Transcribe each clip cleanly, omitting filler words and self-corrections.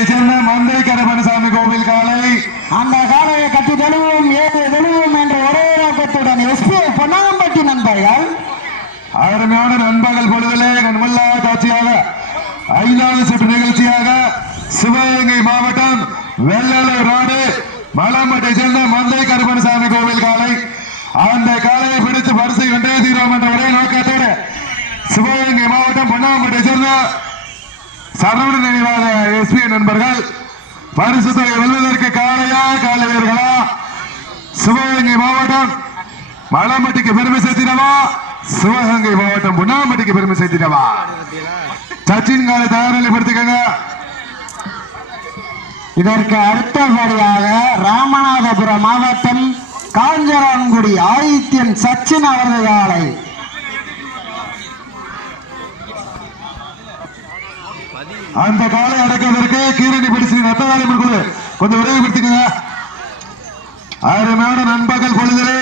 மாவட்டத்தை சேர்ந்த மந்தை கருப்பணசாமி கோவில் காலை. அந்த காலையை கட்டி தெளிவும் ஏழு தெளிவும் என்ற ஒரே நோக்கத்துடன் எஸ்பி பொன்னாம்பட்டி நண்பர்கள் அருமையான நண்பர்கள் பொழுதிலே கண்மல்லா காட்சியாக 5வது சுற்று நிகழ்ச்சியாக சிவகங்கை மாவட்டம் வெள்ளலூர் ரோடு மலம்பட்டை சேர்ந்த மந்தை கருப்பணசாமி கோவில் காலை. அந்த காலையை பிடித்து பரிசை வென்றே தீரோம் என்ற ஒரே நோக்கத்தோடு சிவகங்கை மாவட்டம் பொன்னாம்பட்டை சேர்ந்த சரவண நினைவாக எஸ்பி நண்பர்கள் பரிசு தொகை வெல்வதற்கு காலையா காலையர்களா சிவகங்கை மாவட்டம் மலம்பட்டிக்கு பெருமை சேர்த்திடவா சிவகங்கை மாவட்டம் பொன்னாம்பட்டிக்கு பெருமை சேர்த்திடவா சச்சின் காலை தயாரிப்படுத்திக்கங்க. இதற்கு அடுத்தபடியாக ராமநாதபுரம் மாவட்டம் காஞ்சரான்குடி ஆதித்யன் சச்சின் அவரது காலை. அந்த காலை அடக்குவதற்கு கீரணி பிடிச்சி ரத்தகாலை கொஞ்சம் விரைவுபடுத்திக்கங்க. அருமையான நண்பர்கள் பொழுதிலே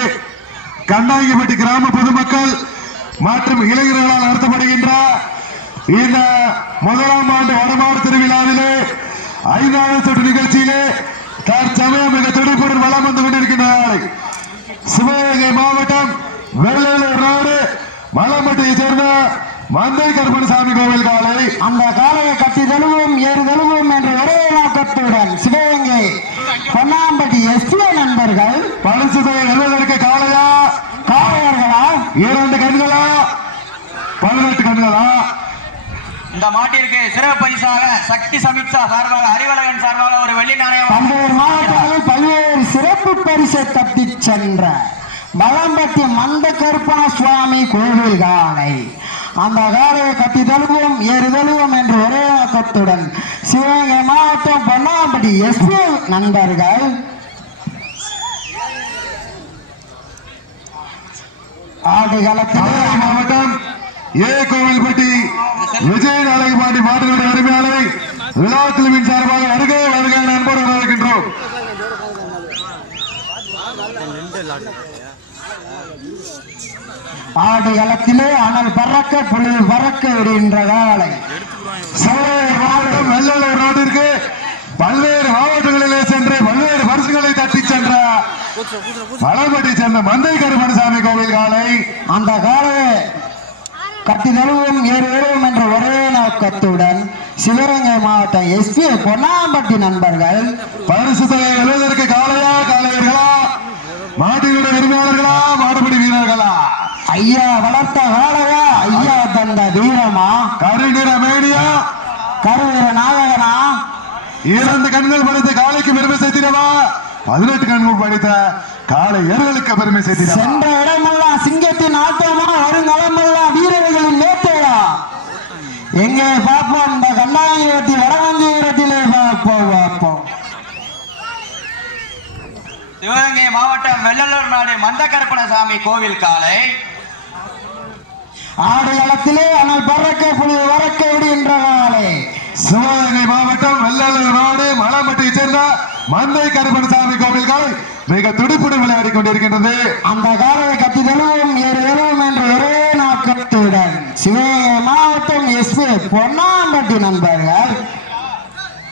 கண்டாங்கிப்பட்டி கிராம பொதுமக்கள் மற்றும் இளைஞர்களால் நடத்தப்படுகின்ற இந்த 1ஆம் ஆண்டு வடமாடு திருவிழாவிலே 5வது சுற்று நிகழ்ச்சியிலே தற்சமயம் மிக துடிப்புடன் வளம் வந்து கொண்டிருக்கின்றார். சிவகங்கை மாவட்டம் வெள்ளலூர் ரோடு மலம்பட்டியை சேர்ந்த மந்தை கருப்பணசாமி கோவில் காலை. அந்த காலையை கட்டி தழுவும் ஏறு தழுவும் என்ற ஒரே நோக்கத்துடன் சிவகங்கை பொன்னாம்பட்டி எஸ்பி நண்பர்கள் பரிசு தொகை வெல்வதற்கு காலையா காளையர்களா 2 கண்களா 18 கண்களா? இந்த மாட்டிற்கு சிறப்பு பரிசாக சக்தி சமிக்ஷா சார்பாக அறிவழகன் சார்பாக ஒரு வெள்ளி நாணயம். பல்வேறு மாவட்டங்களில் பல்வேறு சிறப்பு பரிசை தட்டி சென்ற மலம்பட்டி மந்த கருப்பண சுவாமி கோவில் காலை. அந்த காலையை கட்டி தழுவும் ஏறு தழுவும் என்ற ஒரே நோக்கத்துடன் சிவகங்கை மாவட்டம் பொன்னாம்பட்டி எஸ்பி நண்பர்கள் ஆடுகளத்தில் மாவட்டம் ஏ கோவில்பட்டி விஜயன் அழகுபாண்டி மாட்டுடைய உரிமையாளரை விழா குழுவின் சார்பாக வருகை வருகை நண்பர் வரவேற்கின்றோம். ஆடுகளத்திலே அனல் பறக்க புலில் பறக்க விடுகின்ற காலை. சிவகங்கை மாவட்டம் வெள்ளலூர் ரோட்டிற்கு பல்வேறு மாவட்டங்களிலே சென்று பல்வேறு பரிசுகளை தட்டி சென்ற மலம்பட்டி சேர்ந்த மந்தை கருப்பணசாமி கோவில் காலை. அந்த காலையை கட்டி தழுவும் ஏறு தழுவும் என்ற ஒரே நோக்கத்துடன் சிவகங்கை மாவட்டம் எஸ்பி பொன்னாம்பட்டி நண்பர்கள் பரிசு தொகை வெல்வதற்கு காலையா காலையர்களா மாட்டினுடைய உரிமையாளர்களா மாடுபடி வீரர்களா? ஐயா வளர்த்த காளையா ஐயா தந்த வீரமா கருநிற மேனியா கருவீர நாயகனா 2 கண்கள் படைத்த காலைக்கு பெருமை சேர்த்திடவா 18 கண்கள் படைத்த காளையர்களுக்கு பெருமை சேர்த்திடவா? சென்ற இடமெல்லாம் சிங்கத்தின் ஆட்டமா வருங்களமெல்லாம் வீரர்களின் நேற்றையா எங்கே பார்ப்போம் இந்த கண்ணாயிரத்தி வடவந்தி வீரத்திலே பார்ப்போம். சிவகங்கை மாவட்டம் வெள்ளலூர் நாடு மந்த கருப்பணசாமி கோவில் காலை. ஆடுகளத்திலே அனல் பறக்க புலி வரக்க விடுகின்ற காலை. சிவகங்கை மாவட்டம் வெள்ளலூர் ரோடு மலம்பட்டியை சேர்ந்த மந்தை கருப்பணசாமி கோவில் காலை மிக துடிப்புடன் விளையாடி கொண்டிருக்கின்றது. அந்த காலையை கட்டி தழுவும் ஏறு தழுவும் என்ற ஒரே நோக்கத்துடன் சிவகங்கை மாவட்டம் எஸ்பி பொன்னாம்பட்டி நண்பர்கள்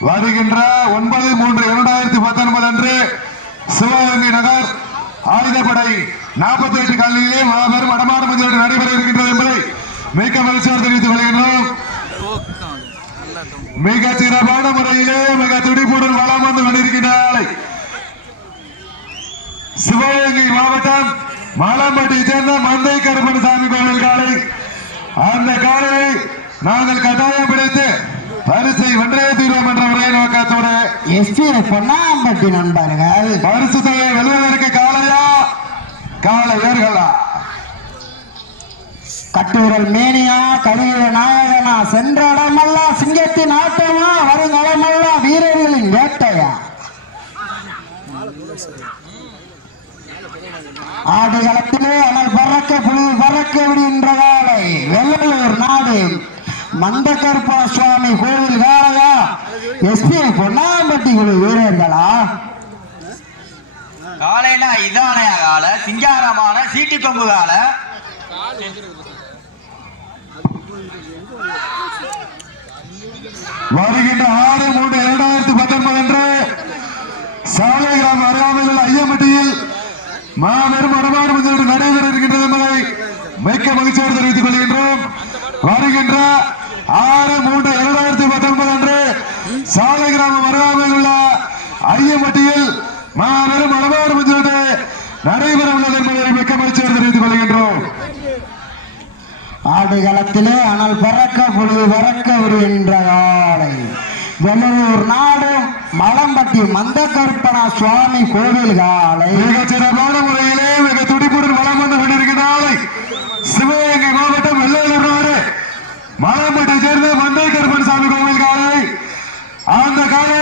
வருகின்ற 9/3/2019 அன்று சிவகங்கை நகர் ஆயுதப்படை 48 கல்லிலே மாபெரும் வடமாடு மஞ்சள் நடைபெற இருக்கின்றது என்பதை மிக மகிழ்ச்சியோடு தெரிவித்துக் கொள்கின்றோம். மிக சிறப்பான முறையிலே மிக துடிப்புடன் வளம் வந்து கொண்டிருக்கின்றார். சிவகங்கை மாவட்டம் மலம்பட்டியை சேர்ந்த மந்தை கருப்பணசாமி கோவில் காலை. அந்த காலையை நாங்கள் கட்டாயம் பிடித்து பரிசை வென்றே தீர்வோம் என்ற ஒரே நோக்கத்தோடு எஸ்பி பொன்னாம்பட்டி நண்பர்கள் பரிசு தொகை வெல்வதற்கு காலையா காளையர்களா? கட்டூரல் மேனியா கருவீர நாயகனா சென்ற இடமெல்லாம் சிங்கத்தின் ஆட்டமா வருங்களமெல்லாம் வீரர்களின் வேட்டையா? ஆடுகளத்திலே அனல் பறக்க புலி பறக்க விடுகின்ற காலை. வெள்ளலூர் நாடு மந்த கருப்பண சுவாமி கோவில் காளையா எஸ்பி பொன்னாம்பட்டி குழு வீரர்களா? காலையில இதானைய கால சிங்காரமான சீட்டி கொம்பு கால. வருகின்ற 6/3/2019 அன்று சாலை கிராம அருகாமையில் உள்ள ஐயம்பட்டியில் மாபெரும் மனமான முதலீடு நடைபெற இருக்கின்றது என்பதை மிக்க மகிழ்ச்சியோடு தெரிவித்துக் கொள்கின்றோம். வருகின்ற 6/3/2019 அன்று சாலை கிராமம் அருகாமையில் உள்ள ஐயம்பட்டியில் மாபெரும் மனமான முதலீடு நடைபெற உள்ளது என்பதை மிக்க மகிழ்ச்சியோடு தெரிவித்துக் கொள்கின்றோம். ஆடுகளத்திலே அனல் பறக்க பொழுது பறக்க வருகின்ற காலை வெள்ளூர் நாடு மலம்பட்டி மந்த கருப்பணா சுவாமி கோவில் காலை மிகச் சிறப்பான முறையிலே மிக துடிப்புடன் வளம் வந்து கொண்டிருக்கின்ற ஆலை சிவகங்கை மாவட்டம் வெள்ளூர் நாடு மலம்பட்டியை சேர்ந்த மந்தை கருப்பன் சாமி கோவில் காலை. அந்த காலை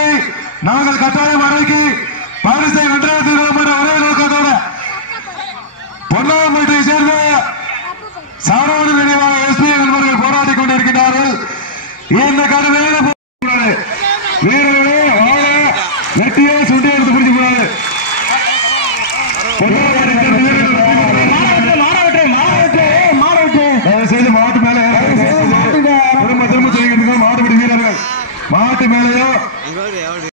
நாங்கள் கட்டாயம் அறைக்கு பரிசை வென்றே தீர்வோம் என்ற ஒரே நோக்கத்தோட பொன்னாம்பட்டியை சேர்ந்த சாரோடு நினைவாக எஸ்பி என்பவர்கள் போராடிக் கொண்டிருக்கிறார்கள். இந்த கருவையில வீரர்களே வாழ நெட்டியே சுண்டி எடுத்து பிடிச்சு போறாரு. செய்து மாவட்ட மேல